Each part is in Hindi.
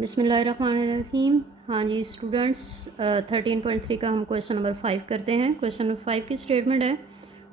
बिस्मिल्लाहिर्रहमानिर्रहीम। हाँ जी स्टूडेंट्स, 13.3 का हम क्वेश्चन नंबर 5 करते हैं। क्वेश्चन नंबर 5 की स्टेटमेंट है,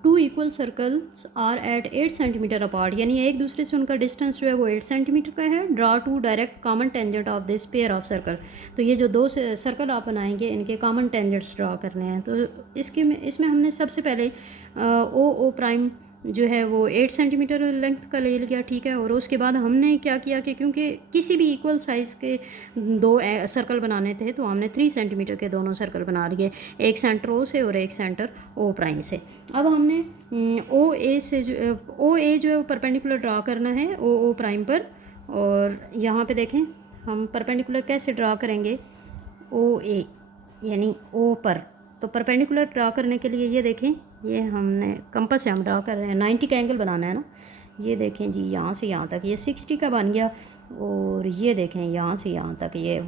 two equal circles are at 8 centimetre apart, यानी एक दूसरे से उनका डिस्टेंस जो है वो 8 सेंटीमीटर का है। Draw two direct common tangent of this pair of circle. तो ये जो दो सर्कल आप बनाएंगे इनके कॉमन टेंजेंट्स ड्रा करने हैं। तो इसमें हमने सबसे पहले ओ प्राइम जो है वो 8 सेंटीमीटर लेंथ का ले लिया, ठीक है। और उसके बाद हमने क्या किया कि क्योंकि किसी भी इक्वल साइज़ के दो सर्कल बनाने थे तो हमने 3 सेंटीमीटर के दोनों सर्कल बना लिए, एक सेंटर ओ से और एक सेंटर ओ प्राइम से। अब हमने ओ ए जो है वो परपेंडिकुलर ड्रा करना है ओ प्राइम पर। और यहाँ पे देखें हम परपेंडिकुलर कैसे ड्रा करेंगे ओ ए यानी ओ पर। तो परपेंडिकुलर ड्रा करने के लिए ये देखें, ये हमने कंपास से हम ड्रा कर रहे हैं, 90 का एंगल बनाना है ना। ये देखें जी, यहाँ से यहाँ तक ये 60 का बन गया, और ये देखें यहाँ से यहाँ तक ये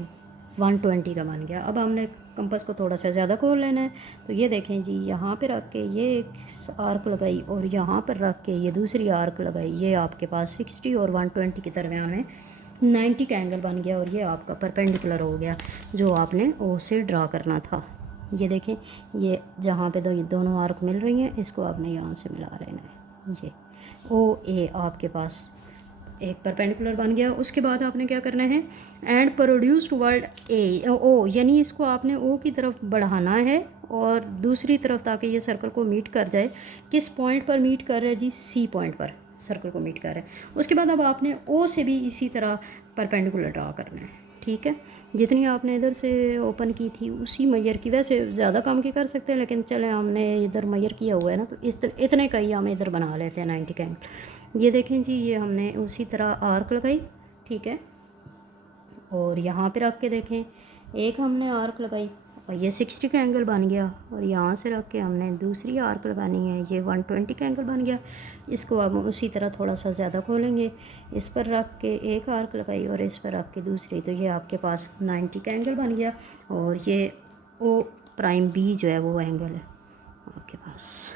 120 का बन गया। अब हमने कंपास को थोड़ा सा ज़्यादा खोल लेना है। तो ये देखें जी, यहाँ पे रख के ये एक आर्क लगाई और यहाँ पर रख के ये दूसरी आर्क लगाई, ये आपके पास 60 और 120 के दरमियान में 90 का एंगल बन गया, और ये आपका परपेंडिकुलर हो गया जो आपने ओ से ड्रा करना था। ये देखें, ये जहाँ पे दोनों आर्क मिल रही हैं इसको आपने यहाँ से मिला लेना है। ये ओ ए आपके पास एक परपेंडिकुलर बन गया। उसके बाद आपने क्या करना है, एंड प्रोड्यूस टुवर्ड ए ओ, यानी इसको आपने ओ की तरफ बढ़ाना है और दूसरी तरफ, ताकि ये सर्कल को मीट कर जाए। किस पॉइंट पर मीट कर रहा है जी, सी पॉइंट पर सर्कल को मीट कर रहा है। उसके बाद अब आपने ओ से भी इसी तरह परपेंडिकुलर ड्रा करना है, ठीक है। जितनी आपने इधर से ओपन की थी उसी मैयर की, वैसे ज़्यादा काम की कर सकते हैं लेकिन चले हमने इधर मैयर किया हुआ है ना, तो इतने का ही हम इधर बना लेते हैं 90 का एंगल। ये देखें जी, ये हमने उसी तरह आर्क लगाई, ठीक है। और यहाँ पे रख के देखें, एक हमने आर्क लगाई और ये 60 का एंगल बन गया, और यहाँ से रख के हमने दूसरी आर्क लगानी है, ये 120 का एंगल बन गया। इसको अब उसी तरह थोड़ा सा ज़्यादा खोलेंगे, इस पर रख के एक आर्क लगाई और इस पर रख के दूसरी, तो ये आपके पास 90 का एंगल बन गया। और ये ओ प्राइम बी जो है वो एंगल है आपके पास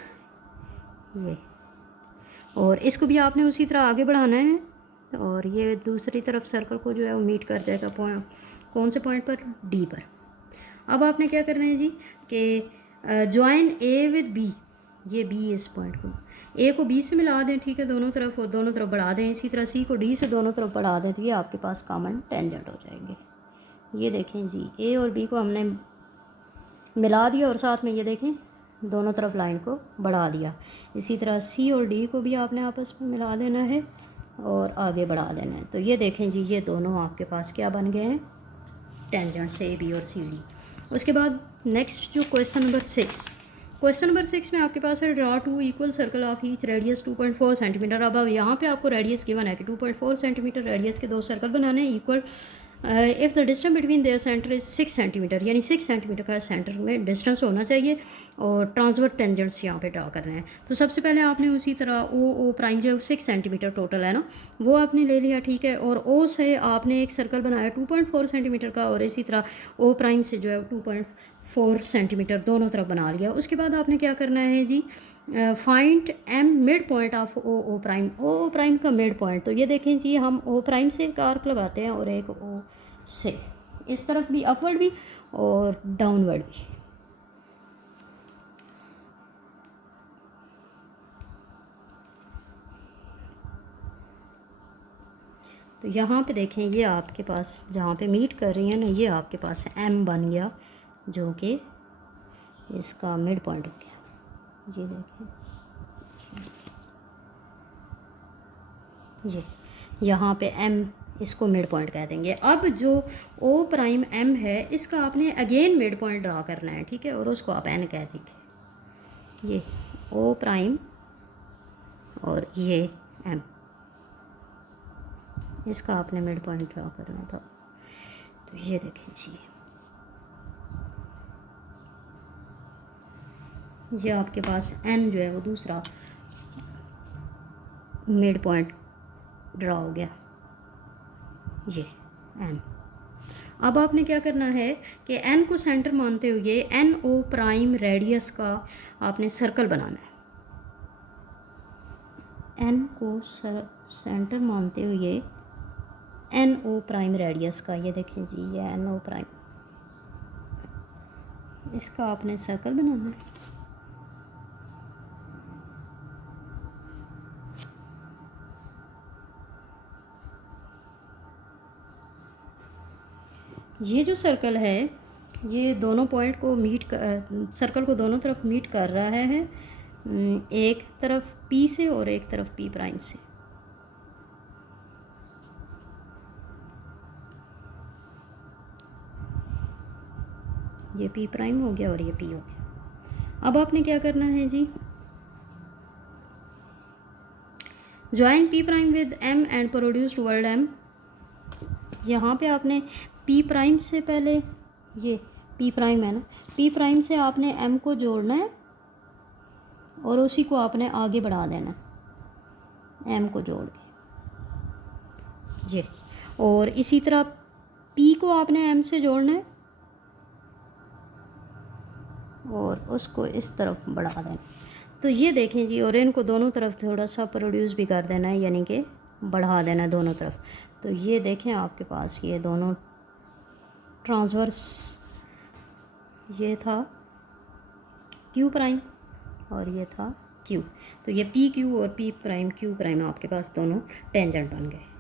ये। और इसको भी आपने उसी तरह आगे बढ़ाना है, और ये दूसरी तरफ सर्कल को जो है वो मीट कर जाएगा पॉइंट, कौन से पॉइंट पर, डी पर। अब आपने क्या करना है जी कि ज्वाइन ए विद बी, ये बी इस पॉइंट को ए को बी से मिला दें, ठीक है, दोनों तरफ, और दोनों तरफ बढ़ा दें। इसी तरह सी को डी से दोनों तरफ बढ़ा दें, तो ये आपके पास कॉमन टेंजेंट हो जाएंगे। ये देखें जी, ए और बी को हमने मिला दिया और साथ में ये देखें दोनों तरफ लाइन को बढ़ा दिया। इसी तरह सी और डी को भी आपने आपस में मिला देना है और आगे बढ़ा देना है। तो ये देखें जी, ये दोनों आपके पास क्या बन गए हैं, टेंजेंट्स ए बी और सी डी। उसके बाद नेक्स्ट जो क्वेश्चन नंबर 6, क्वेश्चन नंबर 6 में आपके पास है, draw two equal circle of each radius 2.4 centimetre. अब यहाँ पे आपको रेडियस गिवन है कि 2.4 सेंटीमीटर रेडियस के दो सर्कल बनाने हैं equal, if the distance between their centre is 6 centimetre, यानी 6 सेंटीमीटर का सेंटर में डिस्टेंस होना चाहिए, और ट्रांसवर्स टेंजेंट्स यहाँ पे ड्रा करना है। तो सबसे पहले आपने उसी तरह ओ प्राइम जो है 6 सेंटीमीटर टोटल है ना, वो आपने ले लिया, ठीक है। और ओ से आपने एक सर्कल बनाया 2.4 सेंटीमीटर का, और इसी तरह ओ प्राइम से जो है 2.4 सेंटीमीटर दोनों तरफ बना लिया। उसके बाद आपने क्या करना है जी, find M midpoint of O prime का मिड पॉइंट। तो ये देखें जी, हम ओ प्राइम से एक आर्क लगाते हैं और एक ओ से, इस तरफ भी अपवर्ड भी और डाउनवर्ड भी। तो यहाँ पे देखें, ये आपके पास जहाँ पे मीट कर रही है ना, ये आपके पास एम बन गया जो कि इसका मिड पॉइंट हो गया। ये देखें, ये यहाँ पे एम, इसको मिड पॉइंट कह देंगे। अब जो ओ प्राइम एम है इसका आपने अगेन मिड पॉइंट ड्रा करना है, ठीक है, और उसको आप एन कह देंगे। ये ओ प्राइम और ये एम, इसका आपने मिड पॉइंट ड्रा करना था। तो ये देखें जी, ये आपके पास एन जो है वो दूसरा मिड पॉइंट ड्रा हो गया, ये एन। अब आपने क्या करना है कि एन को सेंटर मानते हुए एन ओ प्राइम रेडियस का आपने सर्कल बनाना है। एन को सेंटर मानते हुए एन ओ प्राइम रेडियस का। ये देखें जी, ये एन ओ प्राइम, इसका आपने सर्कल बनाना है। ये जो सर्कल है ये दोनों पॉइंट को मीट कर, सर्कल को दोनों तरफ मीट कर रहा है, एक तरफ पी से और एक तरफ पी प्राइम से। ये पी प्राइम हो गया और ये पी हो गया। अब आपने क्या करना है जी, join P prime with M and produce toward M. यहाँ पे आपने पी प्राइम से पहले, ये पी प्राइम है ना, पी प्राइम से आपने एम को जोड़ना है और उसी को आपने आगे बढ़ा देना है एम को जोड़ के, ये। और इसी तरह पी को आपने एम से जोड़ना है और उसको इस तरफ बढ़ा देना। तो ये देखें जी, और इनको दोनों तरफ थोड़ा सा प्रोड्यूस भी कर देना है, यानी कि बढ़ा देना है दोनों तरफ। तो ये देखें आपके पास ये दोनों ट्रांसवर्स, ये था क्यू प्राइम और ये था क्यू। तो ये पी क्यू और पी प्राइम क्यू प्राइम आपके पास दोनों टेंजेंट बन गए।